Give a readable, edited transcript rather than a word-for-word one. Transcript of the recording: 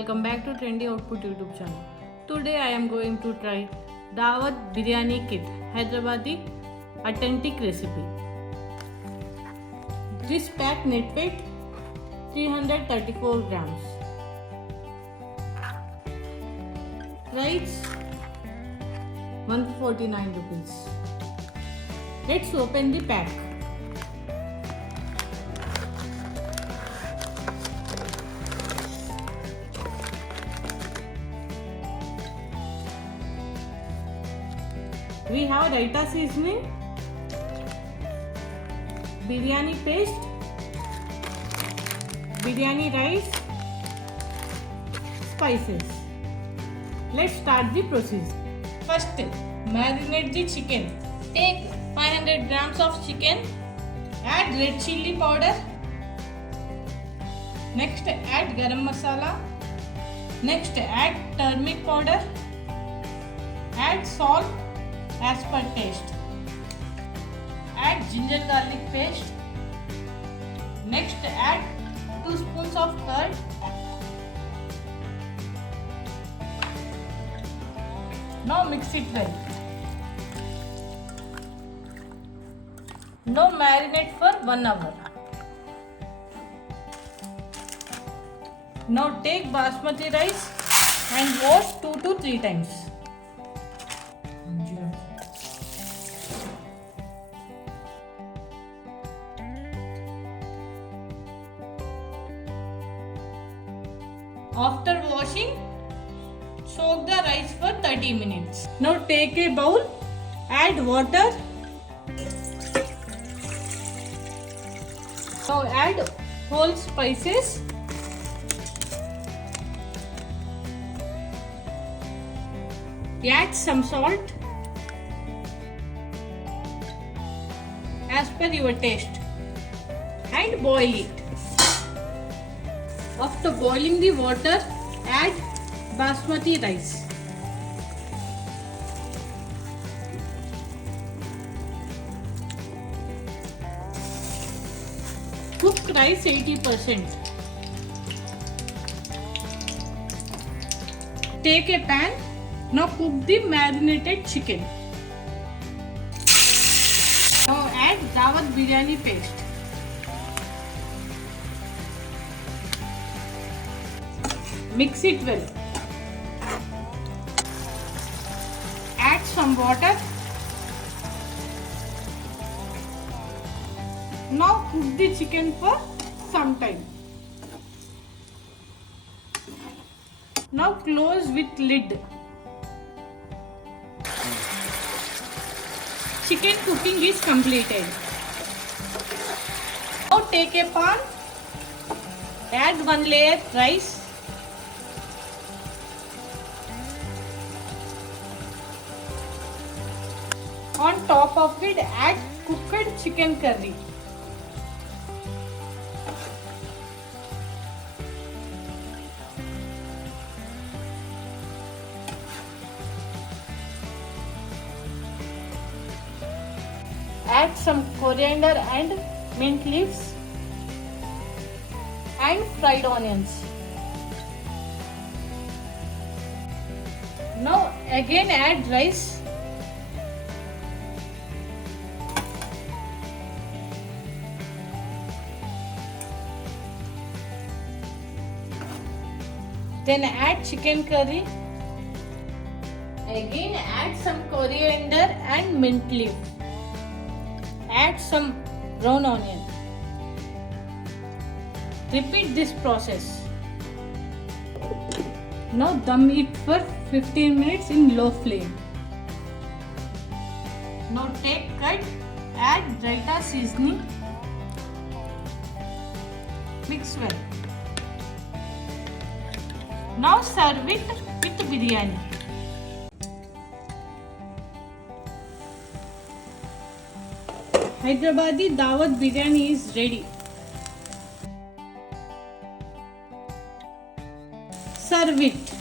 welcome back to Trendy Output YouTube channel. Today I am going to try Daawat Biryani Kit Hyderabadi authentic recipe. This pack net weight 334 grams. Price 149 rupees. Let's open the pack. We have raita seasoning, biryani paste, biryani rice, spices. Let's start the process. First, marinate the chicken. Take 500 grams of chicken. Add red chilli powder. Next, add garam masala. Next, add turmeric powder. Add salt as per taste. Add ginger garlic paste. Next, add 2 spoons of curd. Now mix it well. Now marinate for 1 hour. Now take basmati rice and wash 2 to 3 times. After washing, soak the rice for 30 minutes. Now take a bowl, add water. Now add whole spices. Add some salt as per your taste and boil it. After boiling the water, add basmati rice. Cook rice 80%. Take a pan. Now cook the marinated chicken. Now add Daawat Biryani paste. Mix it well. Add some water. Now cook the chicken for some time. Now close with lid. Chicken cooking is completed. Now take a pan. Add 1 layer rice. On top of it, add cooked chicken curry. Add some coriander and mint leaves and fried onions. Now again add rice. Then add chicken curry. Again add some coriander and mint leaf. Add some brown onion. Repeat this process. Now dum it for 15 minutes in low flame. Now take curd, add raita seasoning. Mix well. Now serve it with biryani. Hyderabadi Daawat Biryani is ready. Serve it.